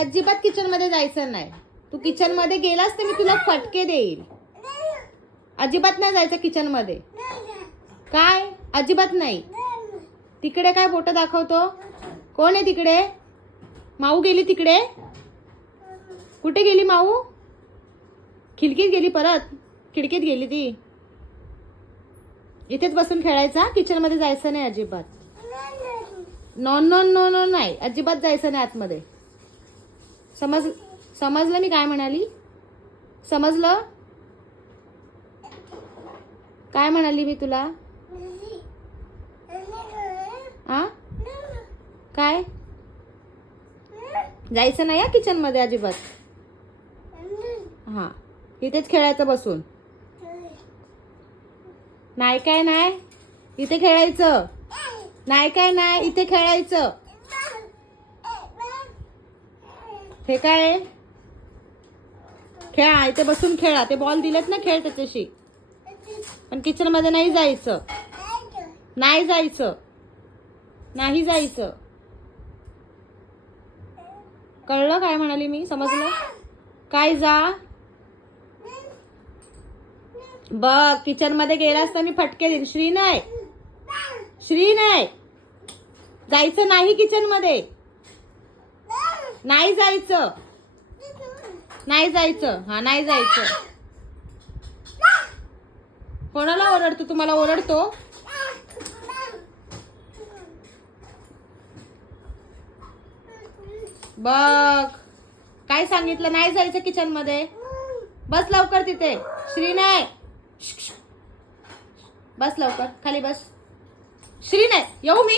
अजिबात किचन मध्ये जायचं नाही. तू किचन मध्ये गेलास तर मी तुला फटके देईल. अजिबात नाही जायचं किचन मध्ये. काय अजिबात नाही. तिकडे काय बोट दाखवतो? कोण आहे तिकडे? माऊ गेली तिकडे. कुठे गेली माऊ? खिडकीत गेली, परत खिडकीत गेली ती. इथेच बसून खेळायचा, किचन मध्ये जायचं नाही अजिबात. नो नो नो नो नाही, अजिबात जायचं नाही आतमध्ये. समजलं मी काय म्हणाली? समजलं काय म्हणाली मी तुला? आ काय जायचं नाही या किचन मध्ये अजिबात. हा इथेच खेळायचं बसून. नाही काय नाही, इथे खेळायचं. नाही काय नाही, इथे खेळायचं. हे काय खेळा, इथे बसून खेळा. ते बॉल दिलेत ना, खेळ त्याच्याशी. पण किचन मध्ये नाही जायचं. नाही जायचं, नाही जायचं. कळलं काय म्हणाली मी? समजलं काय? जा बघ, किचन मध्ये गेलास तर मी फटके देईन. श्री नाही, श्री नाही, जायचं नाही किचन मध्ये. नाही जायचं, नाही जायचं. हा नाही जायचं. कोणाला ओरडतो? तुम्हाला ओरडतो? बघ काय सांगितलं, नाही जायचं किचन मध्ये. बस लवकर तिथे. श्री नाही, बस लवकर खाली बस. श्री नाही, येऊ मी?